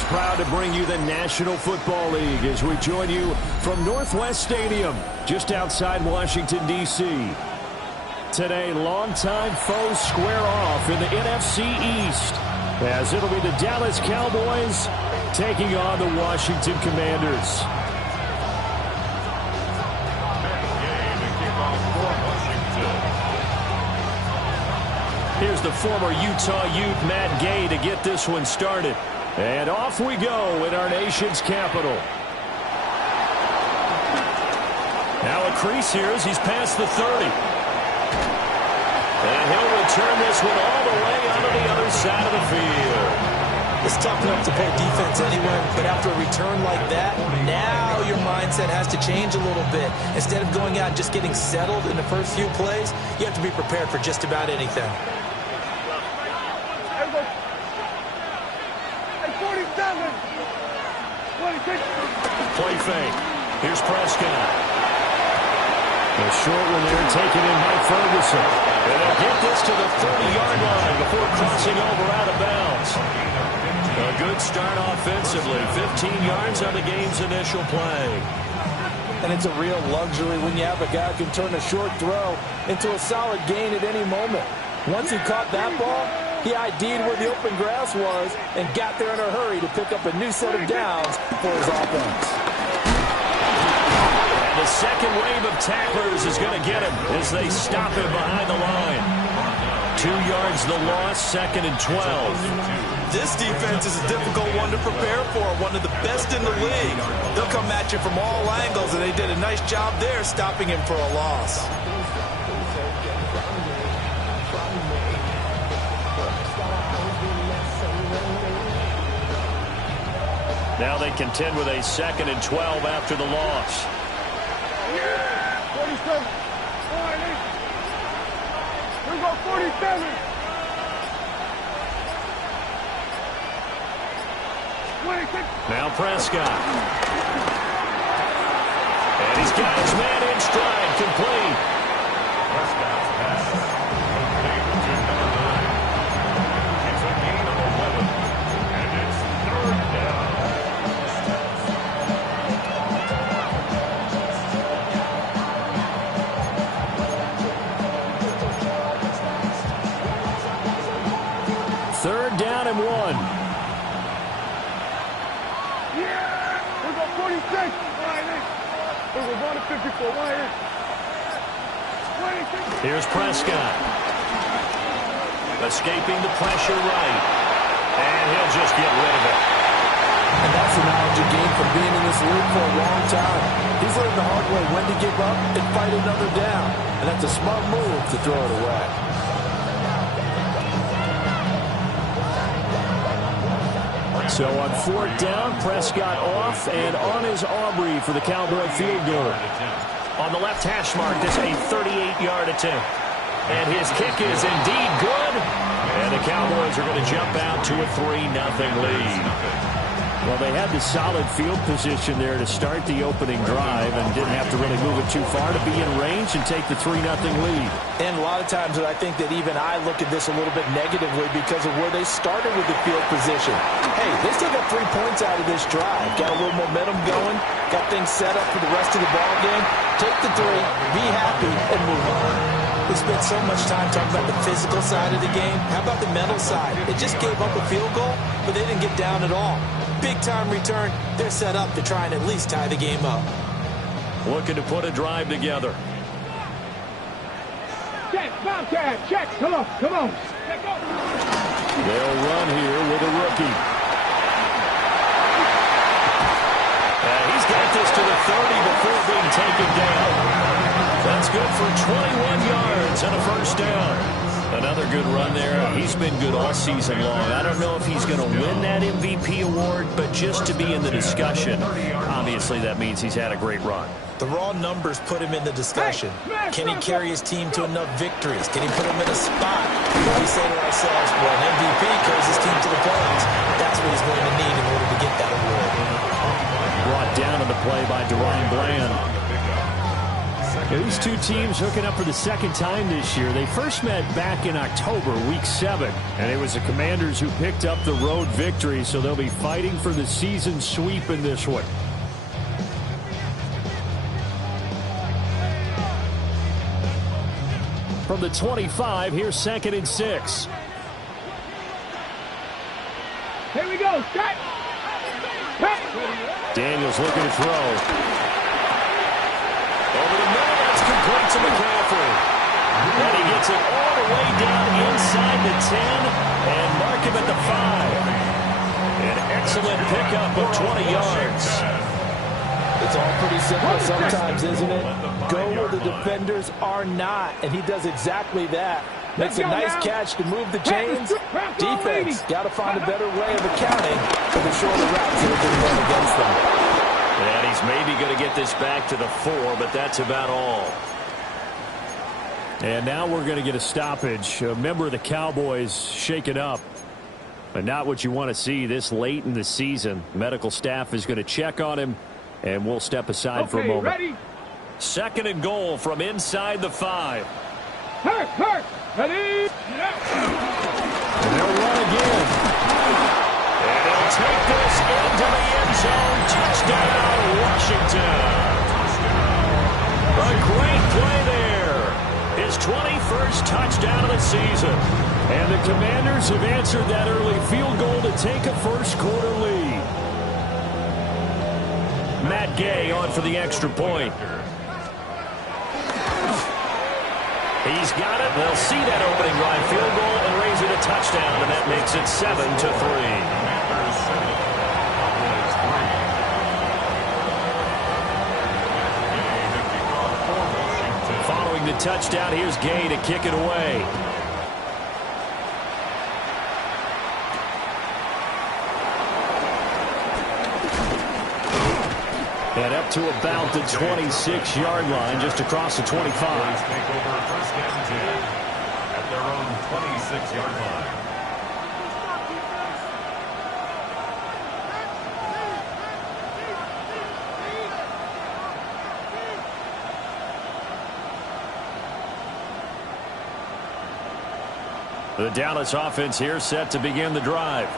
is proud to bring you the National Football League as we join you from Northwest Stadium, just outside Washington, D.C. Today, longtime foes square off in the NFC East, as it'll be the Dallas Cowboys taking on the Washington Commanders. Here's the former Utah Ute, Matt Gay, to get this one started. And off we go in our nation's capital. Now a crease here as he's past the 30. And he'll return this one all the way onto the other side of the field. It's tough enough to play defense anywhere, but after a return like that, now your mindset has to change a little bit. Instead of going out and just getting settled in the first few plays, you have to be prepared for just about anything. Play fake. Here's Prescott. A short one there taken in by Ferguson. And they'll get this to the 30-yard line before crossing over out of bounds. A good start offensively. 15 yards on the game's initial play. And it's a real luxury when you have a guy who can turn a short throw into a solid gain at any moment. Once he caught that ball, he ID'd where the open grass was and got there in a hurry to pick up a new set of downs for his offense. And the second wave of tacklers is going to get him as they stop him behind the line. 2 yards the loss, 2nd and 12. This defense is a difficult one to prepare for, one of the best in the league. They'll come at you from all angles, and they did a nice job there stopping him for a loss. Now they contend with a 2nd and 12 after the loss. 47. Here we go, 47. 26. Now Prescott. And he's got his man in stride, complete. Prescott's pass. It's a gain of 11. And it's 3rd down. Third down and 1. Yeah! Here we go, 46. Here we go, 54. Right here. 26. Here's Prescott. Escaping the pressure right. And he'll just get rid of it. And that's the knowledge you gain from being in this league for a long time. He's learned the hard way when to give up and fight another down. And that's a smart move to throw it away. So on 4th down, Prescott off and on his Aubrey for the Cowboy field goal. On the left hash mark, this is a 38-yard attempt. And his kick is indeed good. And the Cowboys are going to jump out to a 3-0 lead. Well, they had the solid field position there to start the opening drive and didn't have to really move it too far to be in range and take the 3-0 lead. And a lot of times I think that even I look at this a little bit negatively because of where they started with the field position. Hey, they still got 3 points out of this drive. Got a little momentum going. Got things set up for the rest of the ball game. Take the 3, be happy, and move on. We spent so much time talking about the physical side of the game. How about the mental side? They just gave up a field goal, but they didn't get down at all. Big-time return. They're set up to try and at least tie the game up. Looking to put a drive together. Check, Bobcat, check. Come on, come on. Check go. They'll run here with a rookie. He's got this to the 30 before being taken down. That's good for 21 yards and a 1st down. Another good run there. He's been good all season long. I don't know if he's going to win that MVP award, but just to be in the discussion, obviously that means he's had a great run. The raw numbers put him in the discussion. Can he carry his team to enough victories? Can he put him in a spot where we say to ourselves, well, an MVP carries his team to the playoffs. That's what he's going to need in order to get that award. Brought down on the play by DeRon Bland. These two teams hooking up for the second time this year. They first met back in October, Week 7, and it was the Commanders who picked up the road victory, so they'll be fighting for the season sweep in this one. From the 25, here's 2nd and 6. Here we go. Set. Daniels looking to throw. Over the middle, that's complete to McCaffrey. And he gets it all the way down inside the 10 and mark him at the 5. An excellent pickup of 20 yards. It's all pretty simple sometimes, isn't it? Go where the defenders are not, and he does exactly that. Makes a nice catch to move the chains. Defense, got to find a better way of accounting for the shorter routes that have been run against them. And he's maybe going to get this back to the 4, but that's about all. And now we're going to get a stoppage. A member of the Cowboys shaken up. But not what you want to see this late in the season. Medical staff is going to check on him, and we'll step aside for a moment. Ready? 2nd and goal from inside the 5. Hurt. Ready? And they'll run again. And he'll take this into the end zone. Touchdown, Washington. A great play there. His 21st touchdown of the season. And the Commanders have answered that early field goal to take a first quarter lead. Matt Gay on for the extra point. He's got it. They'll see that opening drive field goal and raise it a touchdown, and that makes it 7-3. Following the touchdown, here's Gay to kick it away. And up to about the 26-yard line, just across the 25. Take over 1st and 10 at their own 26-yard line. The Dallas offense here set to begin the drive.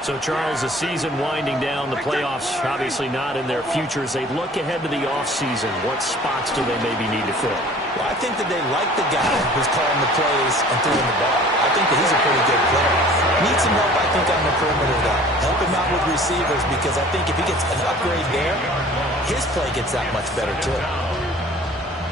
So, Charles, the season winding down, the playoffs obviously not in their future. As they look ahead to the offseason, what spots do they maybe need to fill? Well, I think that they like the guy who's calling the plays and throwing the ball. I think that he's a pretty good player. Needs some help, I think, on the perimeter, though. Help him out with receivers, because I think if he gets an upgrade there, his play gets that much better, too.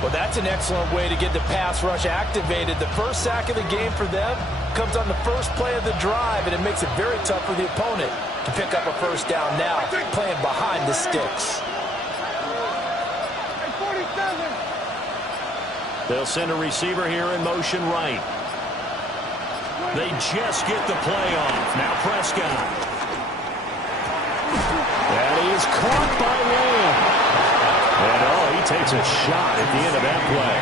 Well, that's an excellent way to get the pass rush activated. The first sack of the game for them comes on the first play of the drive, and it makes it very tough for the opponent to pick up a first down now, playing behind the sticks. They'll send a receiver here in motion right. They just get the play off. Now Prescott. That is caught by Lamb. And, he takes a shot at the end of that play.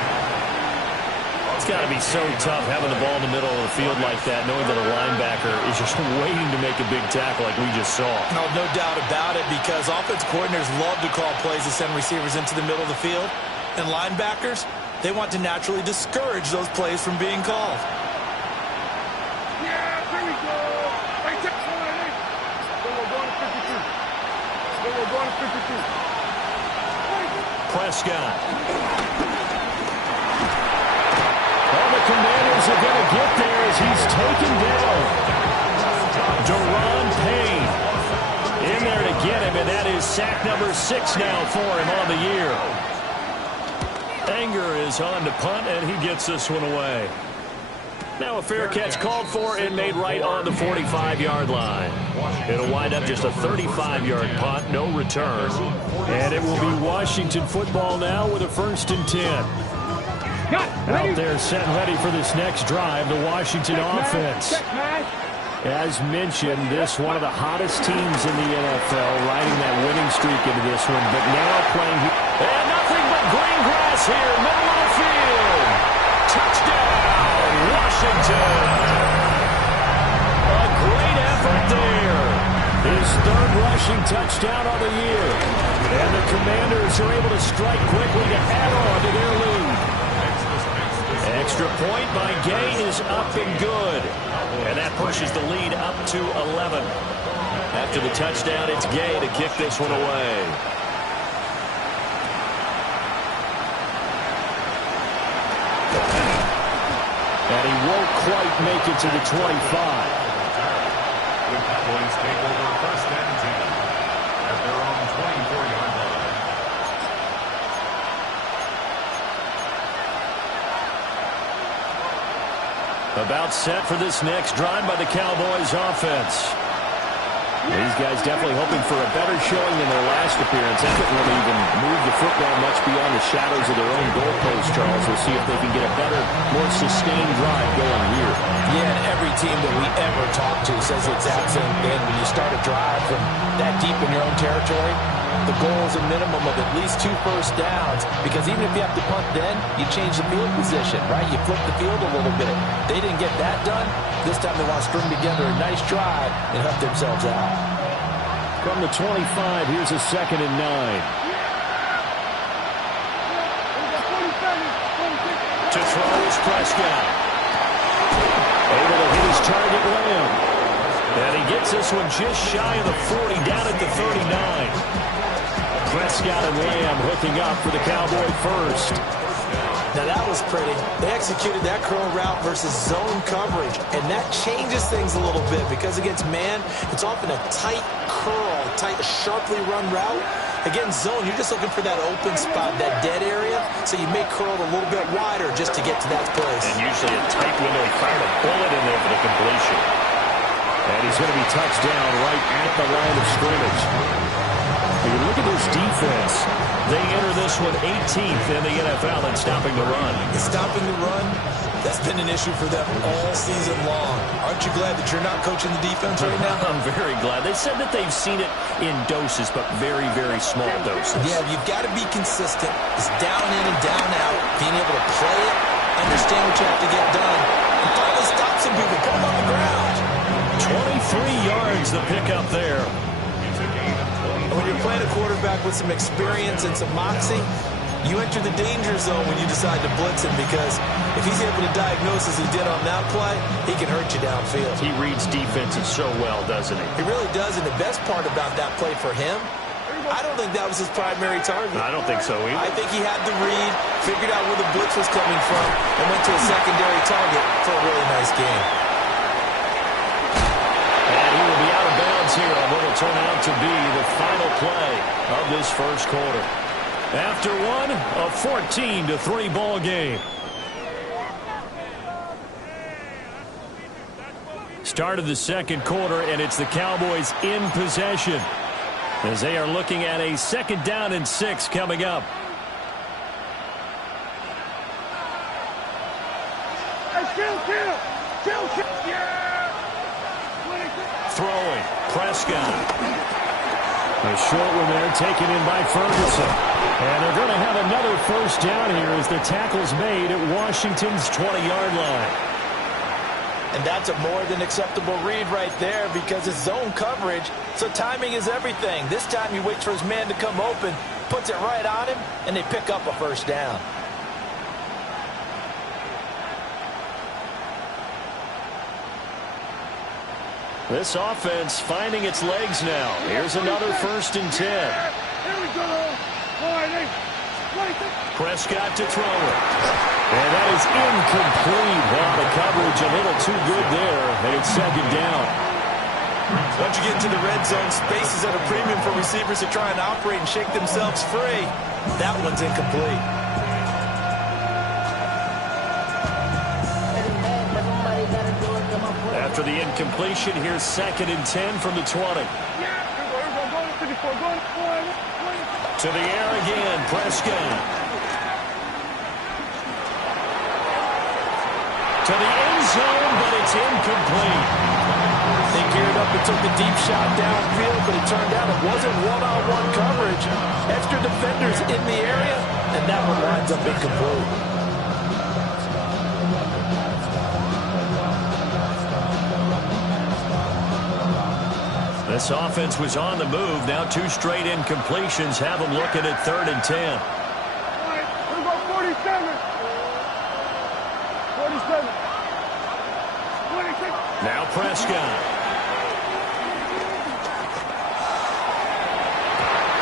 It's got to be so tough having the ball in the middle of the field like that, knowing that a linebacker is just waiting to make a big tackle like we just saw. No doubt about it, because offense coordinators love to call plays to send receivers into the middle of the field. And linebackers, they want to naturally discourage those plays from being called. Yeah, here we go. Right there. We're going to 52. We're going to 52. Prescott. Well, the Commanders are going to get there as he's taken down. Deron Payne in there to get him, and that is sack number 6 now for him on the year. Anger is on to punt, and he gets this one away. Now a fair catch called for and made right on the 45-yard line. It'll wind up just a 35-yard punt, no return. And it will be Washington football now with a 1st and 10. Out there set and ready for this next drive, the Washington offense. As mentioned, this one of the hottest teams in the NFL, riding that winning streak into this one, but now playing here. And nothing but green grass here, middle of the field. Touchdown, Washington. A great effort there. His 3rd rushing touchdown of the year. And the Commanders are able to strike quickly to add on to their lead. Extra point by Gay is up and good. And that pushes the lead up to 11. After the touchdown, it's Gay to kick this one away. And he won't quite make it to the 25. The Cowboys take over first and 10 at their own 24-yard line. About set for this next drive by the Cowboys offense. These guys definitely hoping for a better showing than their last appearance. They couldn't really even move the football much beyond the shadows of their own goalpost, Charles. We'll see if they can get a better, more sustained drive going here. Yeah, and every team that we ever talk to says the exact same thing. When you start a drive from that deep in your own territory, the goal is a minimum of at least 2 first downs, because even if you have to punt then, you change the field position, right? You flip the field a little bit. They didn't get that done. This time they want to string together a nice drive and help themselves out. From the 25, here's a 2nd and 9. To throw is Prescott. Able to hit his target, Lamb. And he gets this one just shy of the 40, down at the 39. Prescott and Lamb hooking up for the Cowboy first. Now that was pretty. They executed that curl route versus zone coverage, and that changes things a little bit because against man, it's often a tight curl, tight, sharply run route. Against zone, you're just looking for that open spot, that dead area, so you may curl it a little bit wider just to get to that place. And usually a tight window. He fired a bullet in there for the completion. And he's going to be touched down right at the line of scrimmage. If you look at this defense, they enter this one 18th in the NFL in stopping the run. Stopping the run, that's been an issue for them all season long. Aren't you glad that you're not coaching the defense right now? I'm very glad. They said that they've seen it in doses, but very, very small doses. Yeah, you've got to be consistent. It's down in and down out, being able to play it, understand what you have to get done, and finally stop some people, put them on the ground. 23 yards the pickup there. When you're playing a quarterback with some experience and some moxie, you enter the danger zone when you decide to blitz him, because if he's able to diagnose as he did on that play, he can hurt you downfield. He reads defenses so well, doesn't he? He really does, and the best part about that play for him, I don't think that was his primary target. I don't think so either. I think he had the read, figured out where the blitz was coming from, and went to a secondary target for a really nice game. And he will be out of bounds here on what will turn out to be the final play of this first quarter. After one, a 14-3 ball game. Start of the second quarter, and it's the Cowboys in possession as they are looking at a 2nd down and 6 coming up. Throwing, Prescott. A short one there taken in by Ferguson. And they're going to have another first down here as the tackle's made at Washington's 20-yard line. And that's a more than acceptable read right there, because it's zone coverage, so timing is everything. This time he waits for his man to come open, puts it right on him, and they pick up a first down. This offense finding its legs now. Here's another 1st and 10. Here we go. Prescott to throw it. And that is incomplete. Wow, the coverage a little too good there. And it's 2nd down. Once you get into the red zone, space is at a premium for receivers to try and operate and shake themselves free. That one's incomplete. After the incompletion, here's 2nd and 10 from the 20. To the air again, Prescott. To the end zone, but it's incomplete. They geared up and took a deep shot downfield, but it turned out it wasn't one-on-one coverage. Extra defenders in the area, and that one winds up incomplete. This offense was on the move. Now 2 straight incompletions have them looking at 3rd and 10. All right, we're going 47. 47. 26. Now Prescott.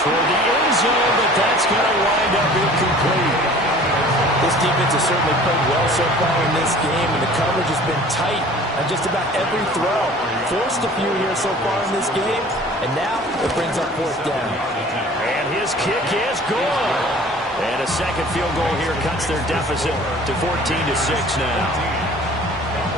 Toward the end zone, but that's going to wind up incomplete. This defense has certainly played well so far in this game, and the coverage has been tight on just about every throw. Forced a few here so far in this game, and now it brings up 4th down. And his kick is good. And a second field goal here cuts their deficit to 14-6 now.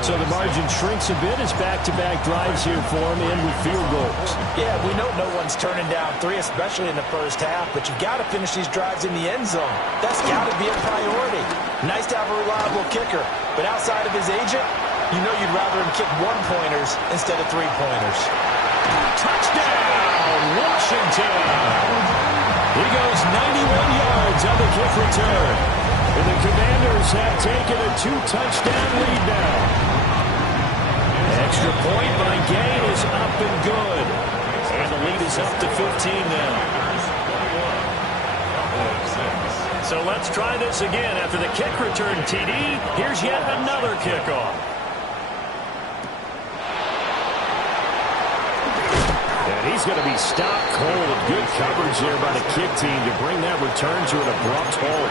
So the margin shrinks a bit as back-to-back drives here for him in with field goals. Yeah, we know no one's turning down 3, especially in the first half, but you've got to finish these drives in the end zone. That's got to be a priority. Nice to have a reliable kicker, but outside of his agent, you know you'd rather him kick 1-pointers instead of 3-pointers. Touchdown, Washington! He goes 91 yards on the kick return. And the Commanders have taken a 2-touchdown lead now. Extra point by Gay is up and good. And the lead is up to 15 now. So let's try this again. After the kick return TD, here's yet another kickoff. And he's going to be stopped cold. Good coverage there by the kick team to bring that return to an abrupt halt.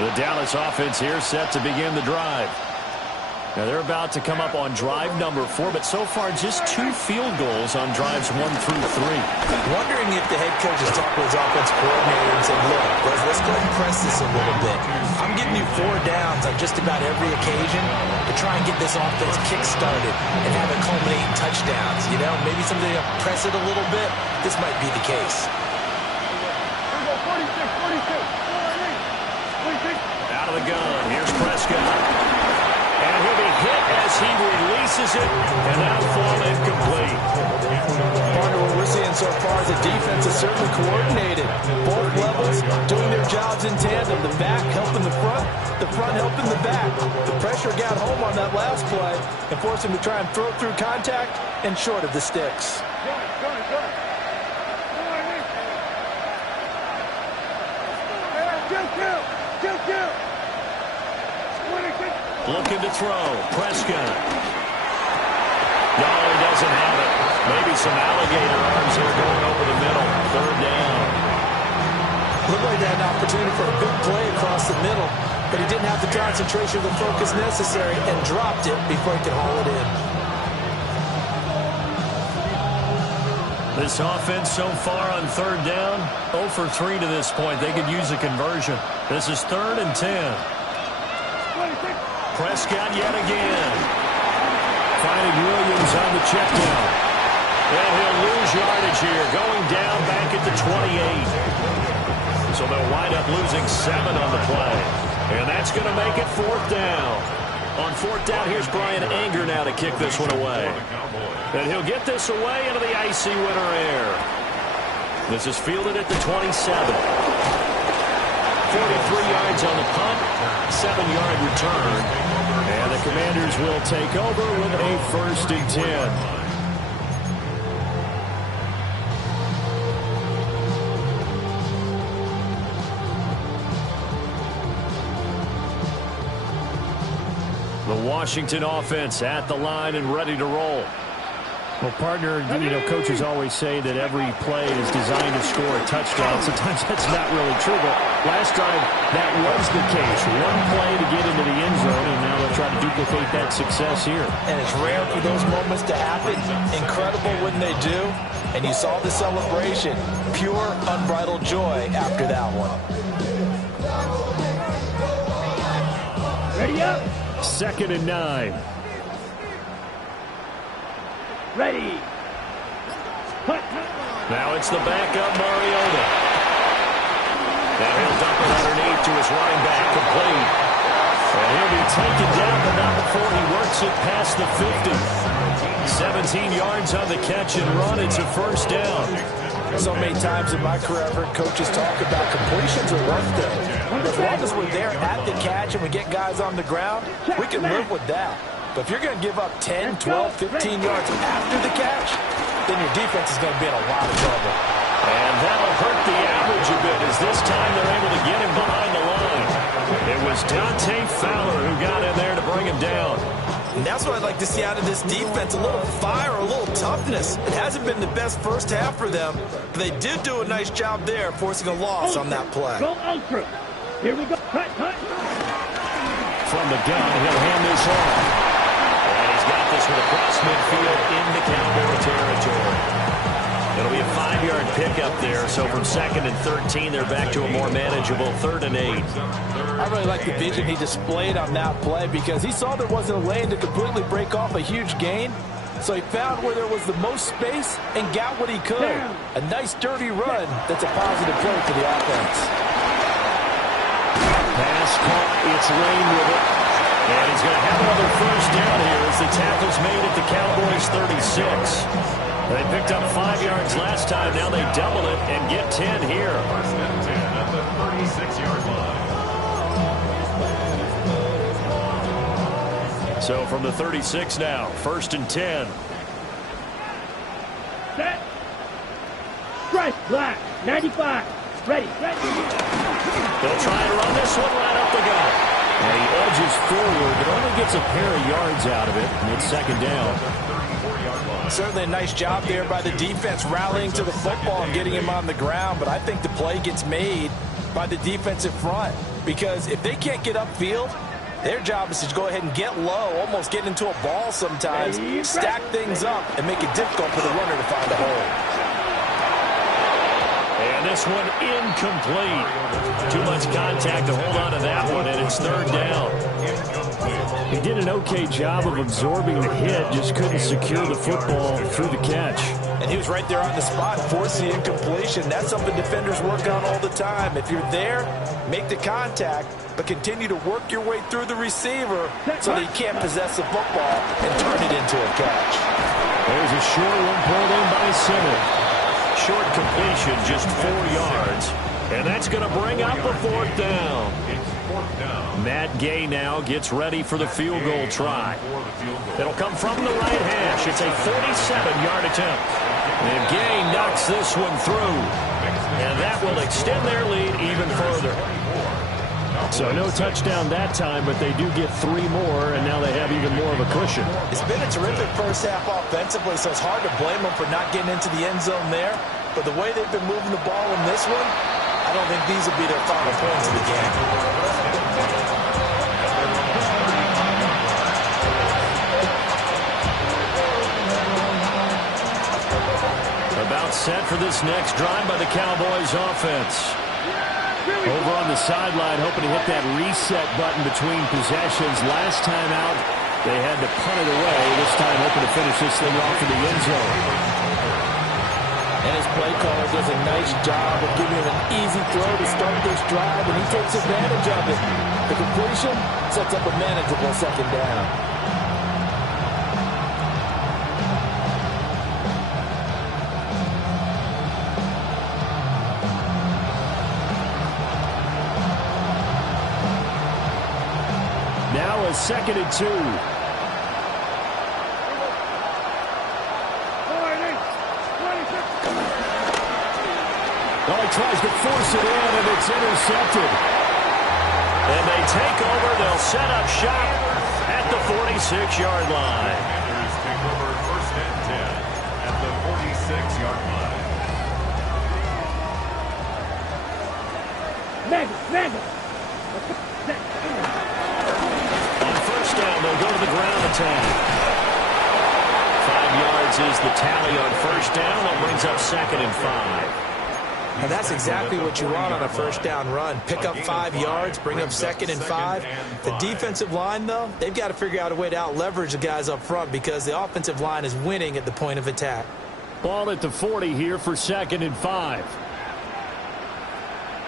The Dallas offense here set to begin the drive. Now they're about to come up on drive number 4, but so far just 2 field goals on drives 1 through 3. Wondering if the head coach has talked with his offense coordinator and said, look, let's go ahead and press this a little bit. I'm giving you 4 downs on just about every occasion to try and get this offense kick-started and have it culminate in touchdowns. You know, maybe something to press it a little bit. This might be the case. Here we go, 46. Out of the gun, here's Prescott. And he'll be hit as he releases it, and that'll fall incomplete. Part of what we're seeing so far is the defense is certainly coordinated. Both levels doing their jobs in tandem. The back helping the front helping the back. The pressure got home on that last play and forced him to try and throw through contact and short of the sticks. Looking to throw. Prescott. No, he doesn't have it. Maybe some alligator arms here going over the middle. 3rd down. Looked like they had an opportunity for a big play across the middle, but he didn't have the concentration or the focus necessary and dropped it before he could haul it in. This offense so far on 3rd down, 0 for 3 to this point. They could use a conversion. This is 3rd and 10. Prescott yet again. Finding Williams on the check down. Well, he'll lose yardage here. Going down back at the 28. So they'll wind up losing 7 on the play. And that's going to make it 4th down. On 4th down, here's Brian Anger now to kick this one away. And he'll get this away into the icy winter air. This is fielded at the 27. 43 yards on the punt, 7-yard return. And the Commanders will take over with a 1st and 10. The Washington offense at the line and ready to roll. Well, partner, coaches always say that every play is designed to score a touchdown. Sometimes that's not really true, but last drive, that was the case. 1 play to get into the end zone, and now they'll try to duplicate that success here. And it's rare for those moments to happen. Incredible when they do. And you saw the celebration. Pure, unbridled joy after that one. Ready up. 2nd and 9. Ready. Now it's the backup Mariota. Now he'll dump it underneath to his running back, complete. And he'll be taken down, but not before he works it past the 50. 17 yards on the catch and run. It's a first down. So many times in my career, I've heard coaches talk about completions are worth it. As long as we're there at the catch and we get guys on the ground, we can live with that. But if you're going to give up 10, 12, 15 yards after the catch, then your defense is going to be in a lot of trouble. And that'll hurt the average a bit as this time they're able to get him behind the line. It was Dante Fowler who got in there to bring him down. And that's what I'd like to see out of this defense, a little fire, a little toughness. It hasn't been the best first half for them, but they did do a nice job there, forcing a loss on that play. Go ultra. Here we go. Cut. From the gun, he'll hand this off. And he's got this one across midfield into Cowboy territory. It'll be a 5-yard pickup there, so from 2nd and 13, they're back to a more manageable 3rd and 8. I really like the vision he displayed on that play because he saw there wasn't a lane to completely break off a huge gain. So he found where there was the most space and got what he could. A nice, dirty run that's a positive play for the offense. Pass caught. It's Rain with it. And he's going to have another first down here as the tackle's made at the Cowboys' 36. They picked up 5 yards last time. Now they double it and get 10 here. First and 10 at the 36-yard line. So from the 36 now, 1st and 10. Set. Strike. Black. 95. Ready. They'll try and run this one right up the gut. And he edges forward, but only gets a pair of yards out of it. And it's 2nd down. Certainly a nice job there by the defense rallying to the football and getting him on the ground. But I think the play gets made by the defensive front because if they can't get upfield, their job is to go ahead and get low, almost get into a ball sometimes, stack things up, and make it difficult for the runner to find a hole. And this one incomplete. Too much contact to hold on to that one, and it's 3rd down. He did an okay job of absorbing the hit, just couldn't secure the football through the catch. And he was right there on the spot, forcing the incompletion. That's something defenders work on all the time. If you're there, make the contact, but continue to work your way through the receiver so that he can't possess the football and turn it into a catch. There's a short one pulled in by Simmons. Short completion, just 4 yards. And that's going to bring up a 4th down. Matt Gay now gets ready for the field goal try. It'll come from the right hash. It's a 47-yard attempt. And Gay knocks this one through. And that will extend their lead even further. So no touchdown that time, but they do get 3 more, and now they have even more of a cushion. It's been a terrific first half offensively, so it's hard to blame them for not getting into the end zone there. But the way they've been moving the ball in this one, I don't think these will be their final points of the game. About set for this next drive by the Cowboys offense. Over on the sideline, hoping to hit that reset button between possessions. Last time out, they had to punt it away. This time, hoping to finish this thing off in the end zone. And his play caller does a nice job of giving him an easy throw to start this drive, and he takes advantage of it. The completion sets up a manageable 2nd down. Now a 2nd and 2. He tries to force it in, and it's intercepted. And they take over. They'll set up shop at the 46-yard line. Commanders take over 1st and 10 at the 46-yard line. Mega. On 1st down, they'll go to the ground attack. 5 yards is the tally on 1st down. That brings up 2nd and 5. And that's exactly what you want on a 1st down run. Pick up 5 yards, bring up 2nd and 5. The defensive line, though, they've got to figure out a way to out-leverage the guys up front because the offensive line is winning at the point of attack. Ball at the 40 here for 2nd and 5.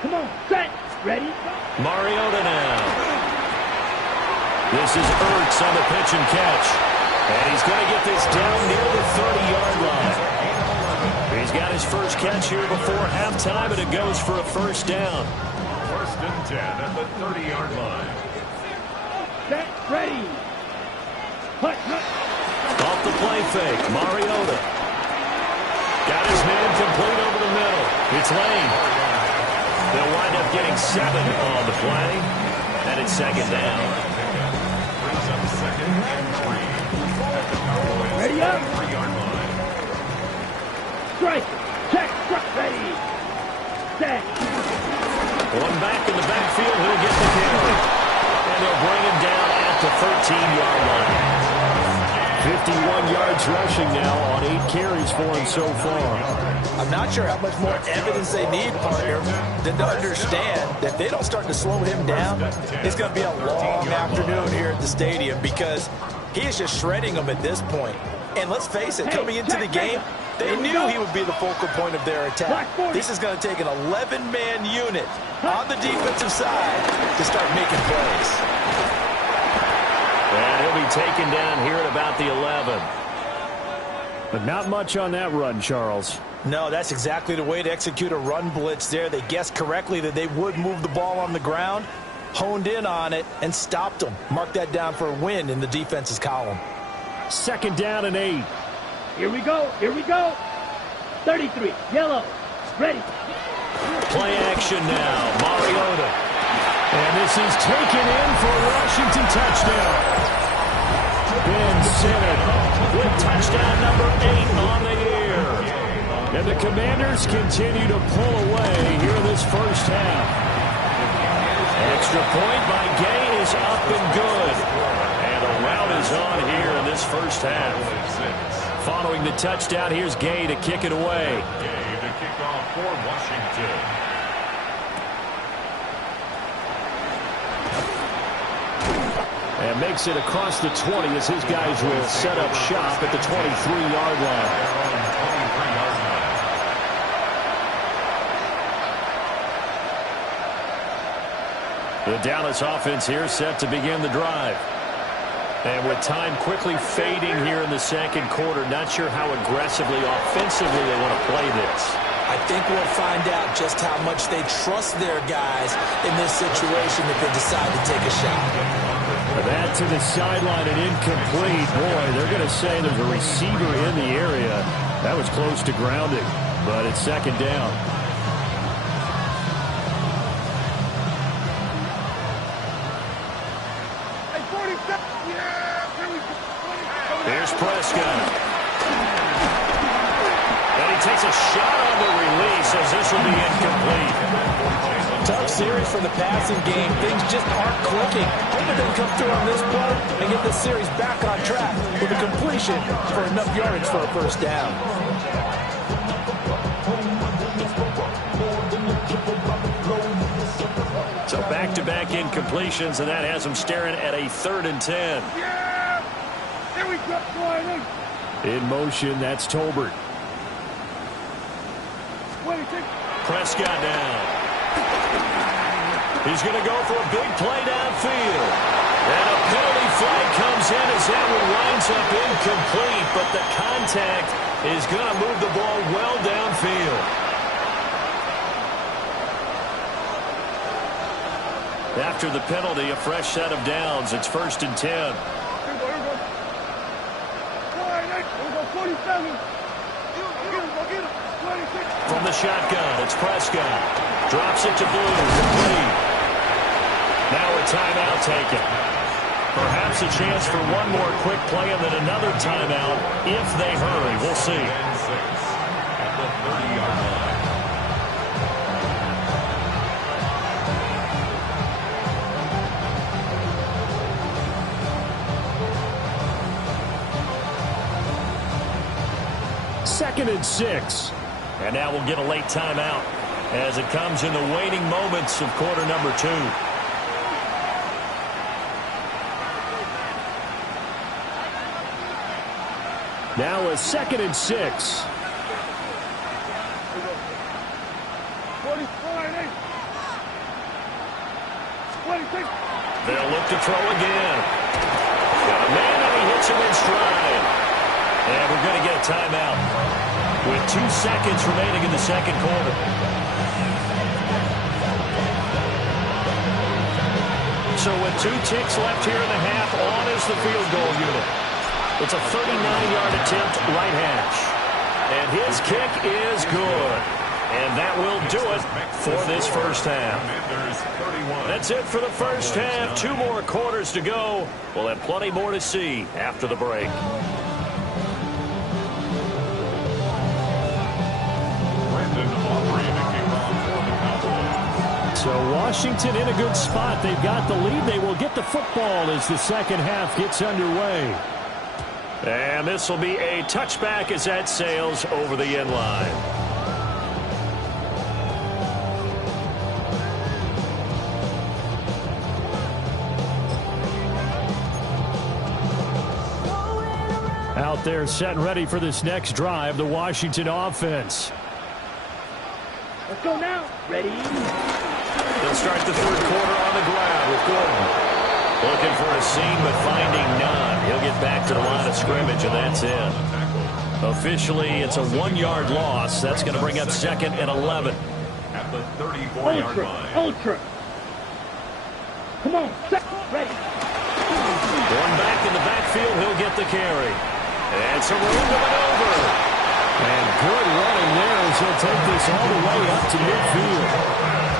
Come on, set, ready, Mariota now. This is Ertz on the pitch and catch. And he's going to get this down near the 30-yard line. He's got his first catch here before halftime, and it goes for a first down. First and 10 at the 30-yard line. Set, ready. Hut, hut. Off the play fake, Mariota. Got his man complete over the middle. It's Lane. They'll wind up getting 7 on the play, and it's second down. Brings up second and 3 at the Cowboys' Ready up. 3-yard line. Strike. Check. Strike. Ready. Set. One back in the backfield. He'll get the carry. And they'll bring him down at the 13-yard line. 51 yards rushing now on 8 carries for him so far. I'm not sure how much more evidence they need, partner, than to understand that if they don't start to slow him down, it's going to be a long afternoon here at the stadium because he is just shredding them at this point. And let's face it, coming into the game, they knew he would be the focal point of their attack. This is going to take an 11-man unit on the defensive side to start making plays. And he'll be taken down here at about the 11. But not much on that run, Charles. No, that's exactly the way to execute a run blitz there. They guessed correctly that they would move the ball on the ground, honed in on it, and stopped them. Mark that down for a win in the defense's column. Second down and 8. Here we go. Here we go. 33. Yellow. Ready. Play action now. Mariota. And this is taken in for a Washington touchdown. Ben Simmons with touchdown number 8 on the year. And the Commanders continue to pull away here in this first half. Extra point by Gay is up and good. And a rout is on here in this first half. Following the touchdown, here's Gay to kick it away. Gay to kick off for Washington. And makes it across the 20 as his guys will set up shop at the 23-yard line. The Dallas offense here set to begin the drive. And with time quickly fading here in the second quarter, not sure how aggressively, offensively they want to play this. I think we'll find out just how much they trust their guys in this situation if they decide to take a shot. That to the sideline and incomplete. Boy, they're going to say there's a receiver in the area. That was close to grounding, but it's second down. Hey, 47. Yeah. Here we go. Here's Prescott. And he takes a shot on the release as this will be incomplete. Tough series for the passing game. Things just aren't clicking. Hoping they can come through on this play and get this series back on track with a completion for enough yardage for a first down. So back-to-back incompletions, and that has them staring at a 3rd and 10. Yeah. Here we go. In motion, that's Tolbert. 26. Prescott down. He's going to go for a big play downfield. And a penalty flag comes in as that one winds up incomplete, but the contact is going to move the ball well downfield. After the penalty, a fresh set of downs. It's 1st and 10. Here we go. 47. Get him. 26. From the shotgun, it's Prescott. Drops it to Blue. Complete. Now a timeout taken. Perhaps a chance for one more quick play and then another timeout if they hurry. We'll see. At the 30-yard line. Second and 6. And now we'll get a late timeout as it comes in the waning moments of quarter number 2. Now a 2nd and 6. 45. They'll look to throw again. a man, and he hits him in stride. And we're going to get a timeout with 2 seconds remaining in the second quarter. So with 2 ticks left here in the half, on is the field goal unit. It's a 39-yard attempt, right hash. And his kick is good. And that will do it for this first half. That's it for the first half. 2 more quarters to go. We'll have plenty more to see after the break. So Washington in a good spot. They've got the lead. They will get the football as the second half gets underway. And this will be a touchback as that sails over the end line. Out there set and ready for this next drive, the Washington offense. Let's go now. Ready? They'll start the third quarter on the ground with Gordon. Looking for a seam, but finding none. He'll get back to the line of scrimmage, and that's it. Officially, it's a 1-yard loss. That's going to bring up 2nd and 11. At the 34-yard line. Ultra. Come on. Ready. Going back in the backfield, he'll get the carry. And some room to maneuver. And good running there as he'll take this all the way up to midfield.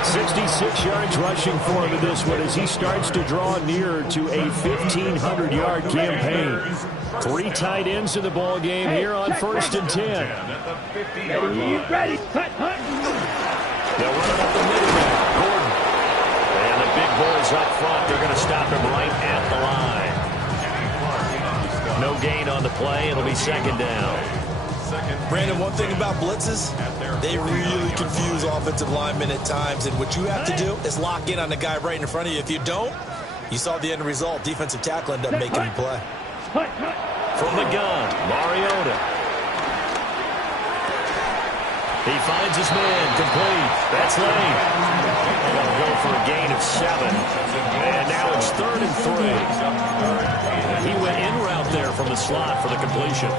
66 yards rushing for him in this one as he starts to draw nearer to a 1,500-yard campaign. 3 tight ends in the ball game here on 1st and 10. Ready. Cut. They'll run it up the middle now. Gordon. And the big boys up front, they're going to stop him right at the line. No gain on the play. It'll be 2nd down. Brandon, one thing about blitzes, they really confuse offensive linemen at times, and what you have to do is lock in on the guy right in front of you. If you don't, you saw the end result. Defensive tackle ended up making the play. From the gun, Mariota. He finds his man, complete. That's late. They'll go for a gain of 7. And now it's 3rd and 3. He went in route there from the slot for the completion.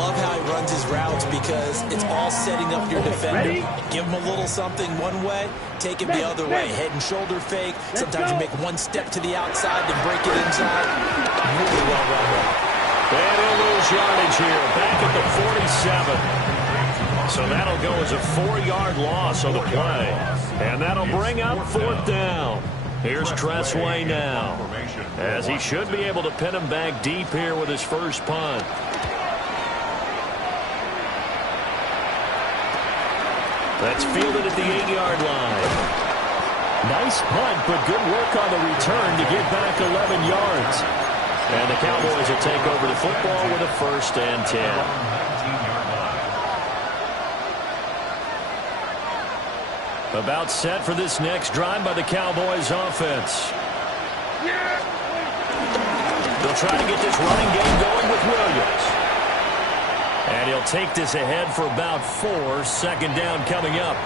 Love how he runs his routes because it's all setting up your defender. Give him a little something one way, take it the other way. Head and shoulder fake. Sometimes you make one step to the outside, then break it inside. Really well run route. And he'll lose yardage here, back at the 47. So that'll go as a 4-yard loss on the play. And that'll bring up 4th down. Here's Tressway now, as he should be able to pin him back deep here with his first punt. That's fielded at the 8-yard line. Nice punt, but good work on the return to get back 11 yards. And the Cowboys will take over the football with a 1st and 10. About set for this next drive by the Cowboys offense. They'll try to get this running game going with Williams. And he'll take this ahead for about 4. 2nd down coming up.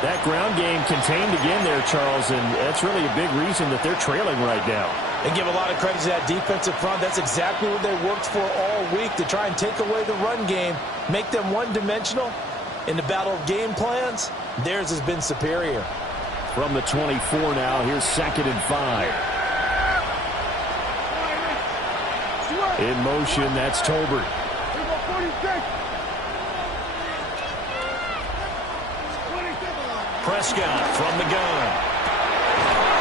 That ground game contained again there, Charles, and that's really a big reason that they're trailing right now. And give a lot of credit to that defensive front. That's exactly what they worked for all week, to try and take away the run game, make them one-dimensional. In the battle of game plans, theirs has been superior. From the 24 now, here's 2nd and 5. In motion, that's Tolbert. Prescott from the gun.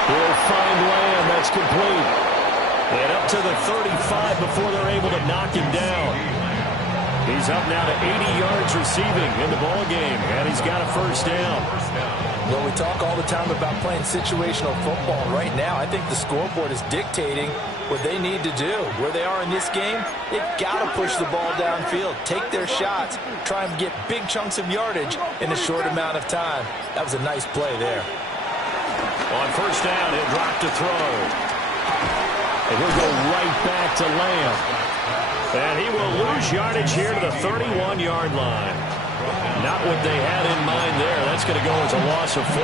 He'll find Lamb. That's complete. And up to the 35 before they're able to knock him down. He's up now to 80 yards receiving in the ball game, and he's got a 1st down. Well, we talk all the time about playing situational football. Right now, I think the scoreboard is dictating what they need to do. Where they are in this game, they've got to push the ball downfield, take their shots, try and get big chunks of yardage in a short amount of time. That was a nice play there. On 1st down, he'll drop to throw. And he'll go right back to Lamb. And he will lose yardage here to the 31-yard line. Not what they had in mind there. That's going to go as a loss of 4.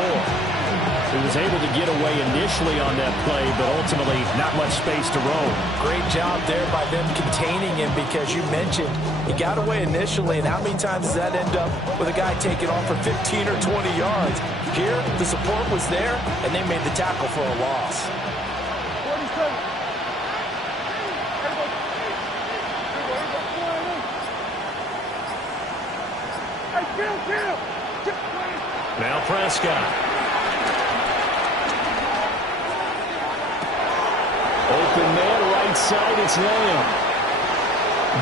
He was able to get away initially on that play, but ultimately not much space to roam. Great job there by them containing him, because you mentioned he got away initially, and how many times does that end up with a guy taking off for 15 or 20 yards? Here, the support was there, and they made the tackle for a loss. 47. Hey, kill. Now Prescott. Open man, right side, it's Lamb.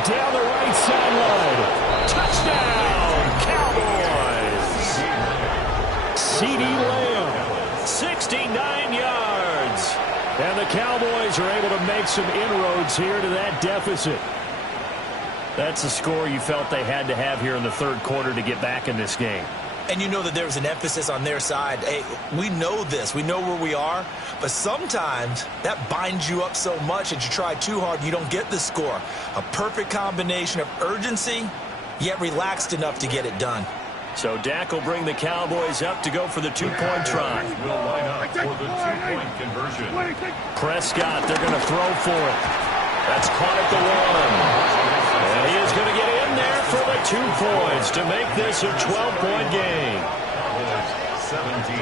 Down the right sideline. Touchdown, Cowboys. CeeDee Lamb. 69 yards. And the Cowboys are able to make some inroads here to that deficit. That's a score you felt they had to have here in the third quarter to get back in this game. And you know that there's an emphasis on their side. Hey, we know this. We know where we are. But sometimes that binds you up so much that you try too hard, you don't get the score. A perfect combination of urgency, yet relaxed enough to get it done. So Dak will bring the Cowboys up to go for the two-point try. Will line up for the two-point conversion. Prescott, they're going to throw for it. That's caught at the one. And he is going to get in there for the 2 points to make this a 12-point game. Cowboys 17.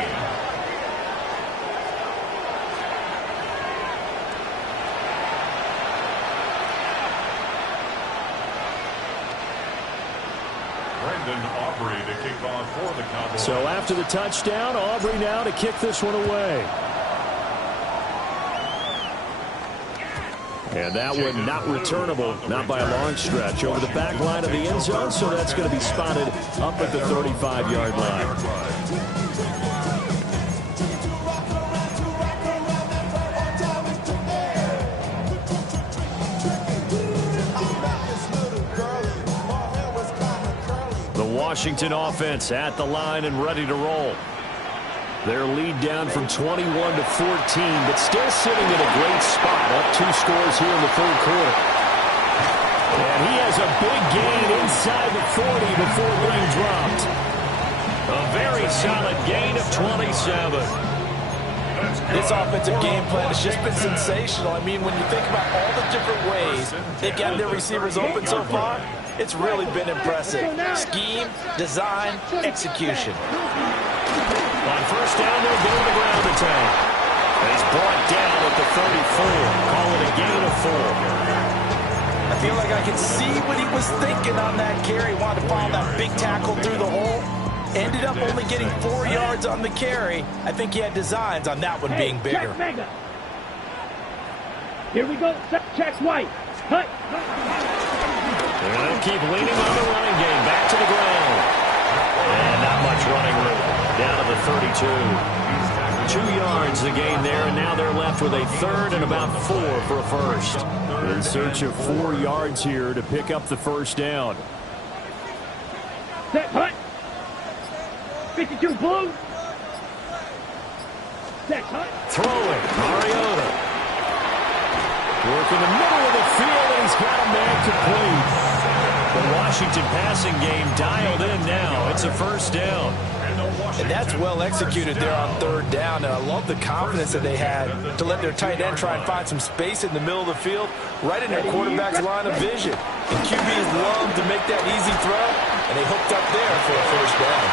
Aubrey to kick off for the Cowboys. So after the touchdown, Aubrey now to kick this one away. And that one not returnable, not by a long stretch, over the back line of the end zone, so that's going to be spotted up at the 35-yard line. Washington offense at the line and ready to roll. Their lead down from 21 to 14, but still sitting in a great spot, up 2 scores here in the third quarter. And he has a big gain inside the 40 before being dropped. A very solid gain of 27. This offensive game plan has just been sensational. I mean, when you think about all the different ways they've got their receivers open so far, it's really been impressive. Scheme, design, execution. On first down, they'll go to the ground attack. And he's brought down at the 34. Call it a gain of 4. I feel like I can see what he was thinking on that carry. Wanted to follow that big tackle through the hole. Ended up only getting 4 yards on the carry. I think he had designs on that one being bigger. Check mega. Here we go. Check white. Hut. They're going to keep leaning on the running game. Back to the ground. And not much running room. Down to the 32. 2 yards the gain there, and now they're left with a third and about 4 for a first. In search of 4 yards here to pick up the first down. Set hut. 52 blue. Set hut. Throwing. Mariota. Work in the middle of the field, and he's got a man complete. The Washington passing game dialed in now. It's a first down. And that's well executed there on third down. And I love the confidence that they had to let their tight end try and find some space in the middle of the field, right in their quarterback's line of vision. And QBs love to make that easy throw, and they hooked up there for a first down.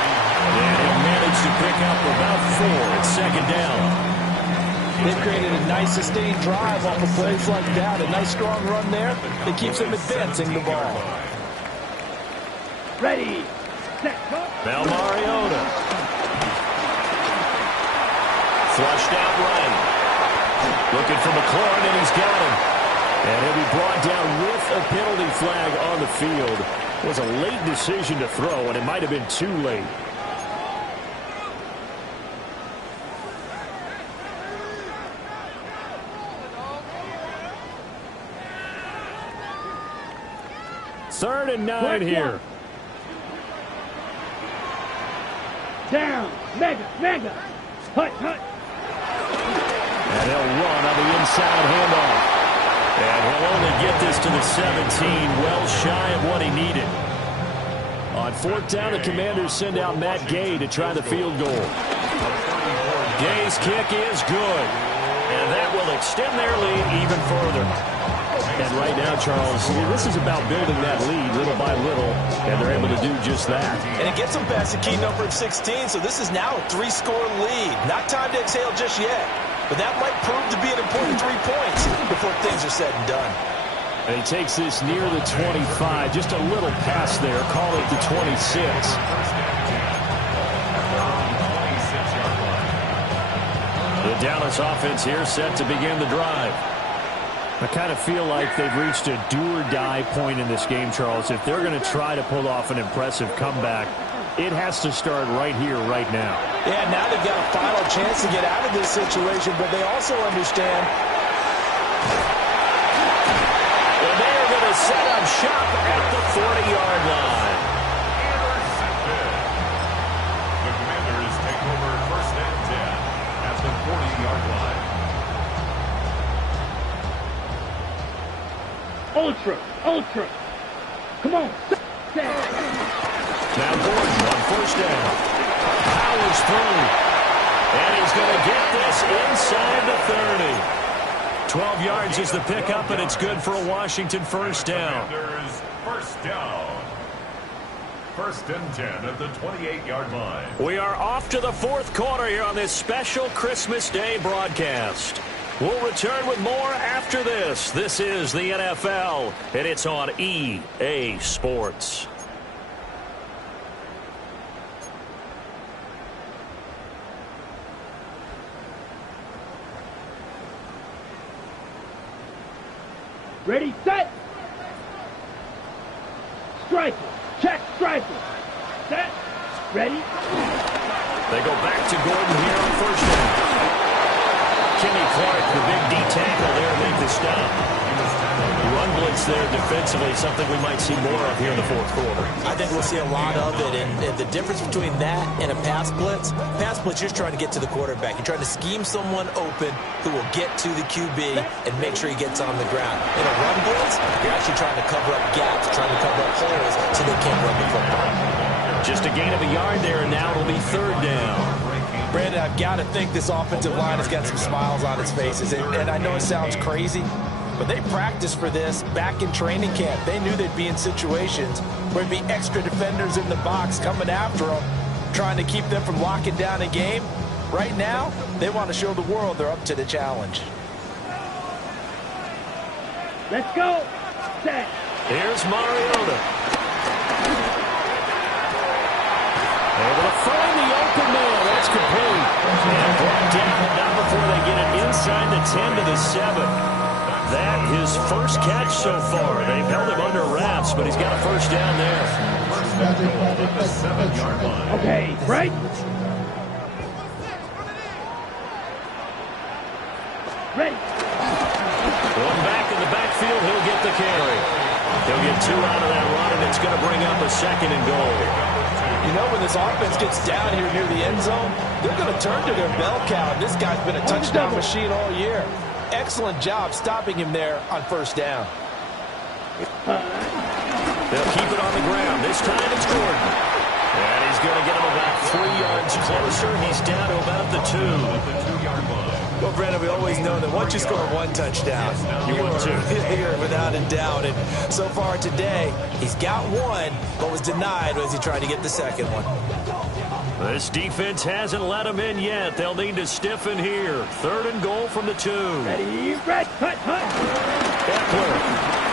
And he'll manage to pick up about 4 at second down. They've created a nice sustained drive off of plays like that. A nice strong run there that keeps them advancing the ball. Ready. Set hut. Now Mariota. Flushed out right. Looking for McLaurin, and he's got him. And he'll be brought down with a penalty flag on the field. It was a late decision to throw, and it might have been too late. Third and 9 here. Down. Mega. Hut. And he'll run on the inside handoff. And he'll only get this to the 17, well shy of what he needed. On fourth down, the Commanders send out Matt Gay to try the field goal. Gay's kick is good. And that will extend their lead even further. And right now, Charles, this is about building that lead little by little, and they're able to do just that. And it gets them past the key number of 16, so this is now a 3-score lead. Not time to exhale just yet, but that might prove to be an important 3 points before things are said and done. And he takes this near the 25, just a little pass there, call it the 26. The Dallas offense here set to begin the drive. I kind of feel like they've reached a do-or-die point in this game, Charles. If they're going to try to pull off an impressive comeback, it has to start right here, right now. Yeah, now they've got a final chance to get out of this situation, but they also understand. And they are going to set up shop at the 40-yard line. The Commanders take over first and 10 at the 40-yard line. Ultra. Come on. Now Gordon on first down. Powers through. And he's going to get this inside the 30. 12 yards is the pickup, and it's good for a Washington first down. Commanders first down. First and 10 at the 28-yard line. We are off to the fourth quarter here on this special Christmas Day broadcast. We'll return with more after this. This is the NFL, and it's on EA Sports. Ready, set. Striker. Check, striker. Set. Ready. They go back to Gordon here on first down. Kenny Clark, the big D tackle there, make the stop. Run blitz there defensively, something we might see more of here in the fourth quarter. I think we'll see a lot of it, and the difference between that and a pass blitz, you're trying to get to the quarterback. You're trying to scheme someone open who will get to the QB and make sure he gets on the ground. In a run blitz, you're actually trying to cover up gaps, trying to cover up holes so they can't run the football. Just a gain of a yard there, and now it'll be third down. Brandon, I've got to think this offensive line has got some smiles on its faces. And I know it sounds crazy, but they practiced for this back in training camp. They knew they'd be in situations where there'd be extra defenders in the box coming after them, trying to keep them from locking down a game. Right now, they want to show the world they're up to the challenge. Let's go. Set. Here's Mariota. Able to find the open man. That's complete. And brought down now before they get it inside the 10 to the 7. That his first catch so far. They've held him under wraps, but he's got a first down there. The 7-yard line. Okay, right. Ready. One back in the backfield. He'll get the carry. He'll get 2 out of that run, and it's going to bring up a second and goal. You know, when this offense gets down here near the end zone, they're going to turn to their bell cow. This guy's been a touchdown machine all year. Excellent job stopping him there on first down. They'll keep it on the ground. This time it's Gordon. And he's going to get him about 3 yards closer. He's down to about the 2. The 2-yard line. Well, Brandon, we always know that once you score one touchdown, You want two. You're without a doubt. And so far today, he's got one, but was denied as he tried to get the second one. This defense hasn't let him in yet. They'll need to stiffen here. 3rd and goal from the 2. Ready, red, hut. Eckler.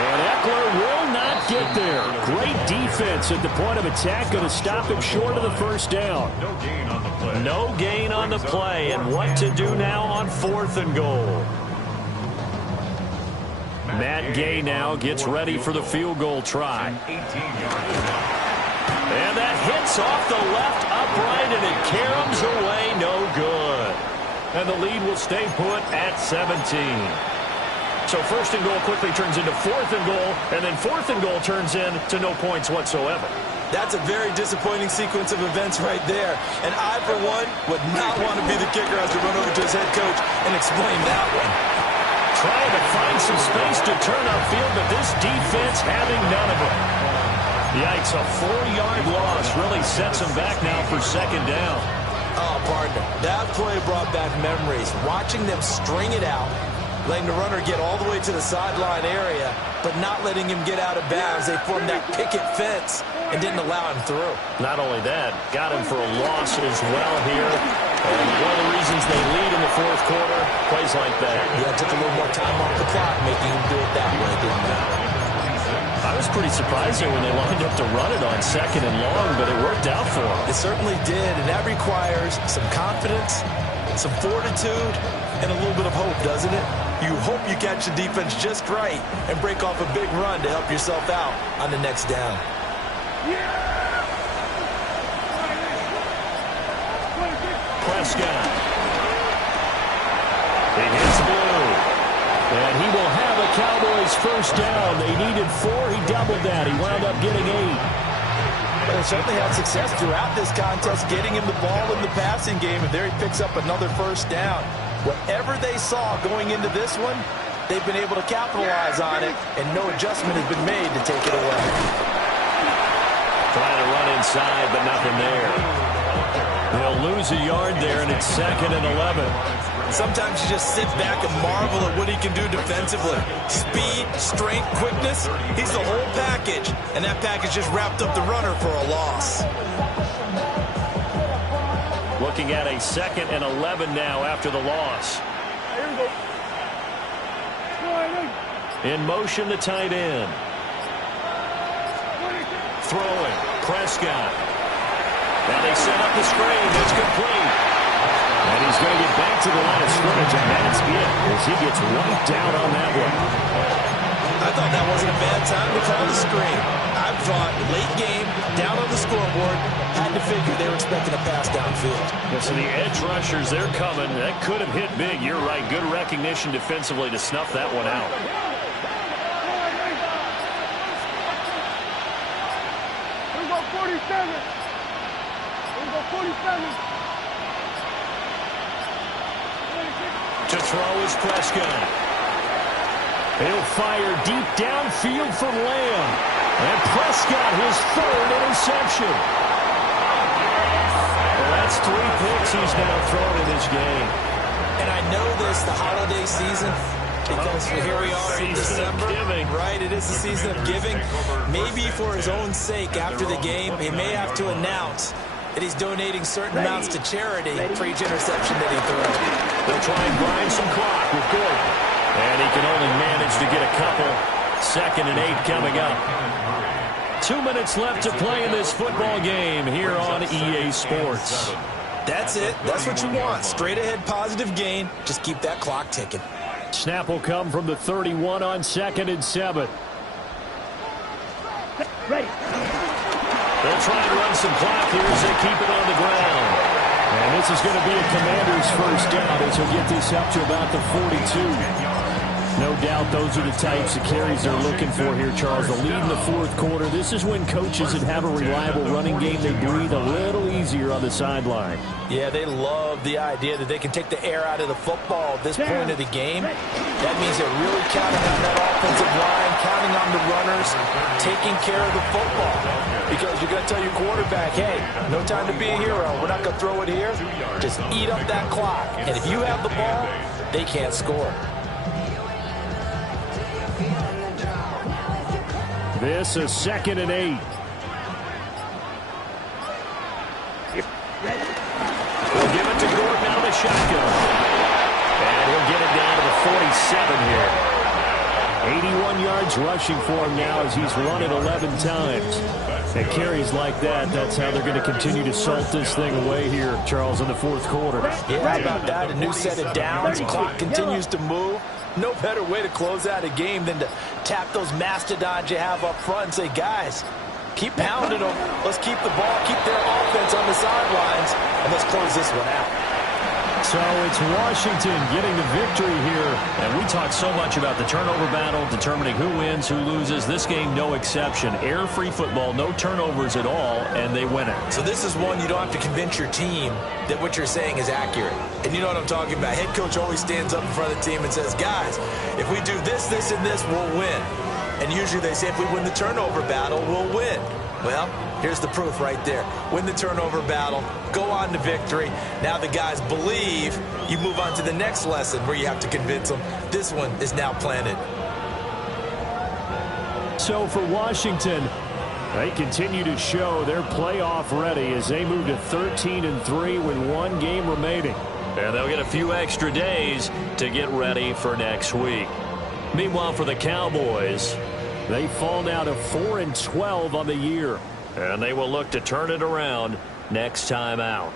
And Eckler will not get there. Great defense at the point of attack. Going to stop him short of the first down. No gain on the play. No gain on the play. And what to do now on 4th and goal. Matt Gay now gets ready for the field goal try. 18-yard. And that hits off the left upright, and it caroms away, no good. And the lead will stay put at 17. So 1st and goal quickly turns into 4th and goal, and then 4th and goal turns into no points whatsoever. That's a very disappointing sequence of events right there. And I, for one, would not want to be the kicker as to run over to his head coach and explain that one. Trying to find some space to turn upfield, but this defense having none of it. Yikes, a 4-yard loss really sets him back now for 2nd down. Oh, partner. That play brought back memories. Watching them string it out, letting the runner get all the way to the sideline area, but not letting him get out of bounds. They formed that picket fence and didn't allow him through. Not only that, got him for a loss as well here. And one of the reasons they lead in the fourth quarter, plays like that. Yeah, took a little more time off the clock, making him do it that way, didn't it? I was pretty surprised there when they lined up to run it on 2nd and long, but it worked out for them. It certainly did, and that requires some confidence, some fortitude, and a little bit of hope, doesn't it? You hope you catch the defense just right and break off a big run to help yourself out on the next down. Prescott. He hits blue. And he will have a Cowboys first down. They needed 4. He doubled that. He wound up getting 8. But they certainly had success throughout this contest, getting him the ball in the passing game, and there he picks up another first down. Whatever they saw going into this one, they've been able to capitalize on it, and no adjustment has been made to take it away. Trying to run inside, but nothing there. They'll lose a yard there, and it's 2nd and 11. Sometimes you just sit back and marvel at what he can do defensively. Speed, strength, quickness, he's the whole package. And that package just wrapped up the runner for a loss. Looking at a 2nd and 11 now after the loss. In motion, the tight end. Throwing, Prescott. Now they set up the screen. It's complete. And he's going to get back to the line of scrimmage, and that's it as he gets right down on that one. I thought that wasn't a bad time to call the screen. I thought late game, down on the scoreboard, had to figure they were expecting a pass downfield. Yeah, so the edge rushers, they're coming. That could have hit big. You're right. Good recognition defensively to snuff that one out. Here we go, 47. Here we go, 47. To throw is Prescott. He'll fire deep downfield from Lamb. And Prescott, his 3rd interception. Well, that's 3 picks he's now thrown in this game. And I know this, the holiday season, because here we are in December. Right, it is the season of giving. Maybe for his own sake, after the game, he may have to announce that he's donating certain amounts to charity for each interception that he throws. They'll try and grind some clock with Gordon. And he can only manage to get a couple. 2nd and 8 coming up. 2 minutes left to play in this football game here on EA Sports. That's it. That's what you want. Straight ahead positive gain. Just keep that clock ticking. Snap will come from the 31 on 2nd and 7. Ready. They'll try and run some clock here as they keep it on the ground. And this is going to be a Commander's first down as he'll get this up to about the 42. No doubt those are the types of carries they're looking for here, Charles. The lead in the fourth quarter. This is when coaches that have a reliable running game, they breathe a little easier on the sideline. Yeah, they love the idea that they can take the air out of the football at this point of the game. That means they're really counting on that offensive line, counting on the runners, taking care of the football. Because you're going to tell your quarterback, hey, no time to be a hero. We're not going to throw it here. Just eat up that clock. And if you have the ball, they can't score. This is 2nd and 8. We'll give it to Gordon out of the shotgun. And he'll get it down to the 47 here. 81 yards rushing for him now as he's run it 11 times. And carries like that, that's how they're going to continue to salt this thing away here, Charles, in the fourth quarter. Yeah, how about that? A new set of downs. Clock continues to move. No better way to close out a game than to tap those mastodons you have up front and say, guys, keep pounding them. Let's keep the ball, keep their offense on the sidelines, and let's close this one out. So it's Washington getting the victory here. And we talked so much about the turnover battle, determining who wins, who loses. This game, no exception. Air-free football, no turnovers at all, and they win it. So this is one you don't have to convince your team that what you're saying is accurate. And you know what I'm talking about. Head coach always stands up in front of the team and says, guys, if we do this, this, and this, we'll win. And usually they say if we win the turnover battle, we'll win. Well, here's the proof right there. Win the turnover battle, go on to victory. Now the guys believe. You move on to the next lesson where you have to convince them. This one is now planted. So for Washington, they continue to show they're playoff ready as they move to 13-3 with one game remaining. And they'll get a few extra days to get ready for next week. Meanwhile, for the Cowboys, they fall now to 4-12 on the year. and they will look to turn it around next time out.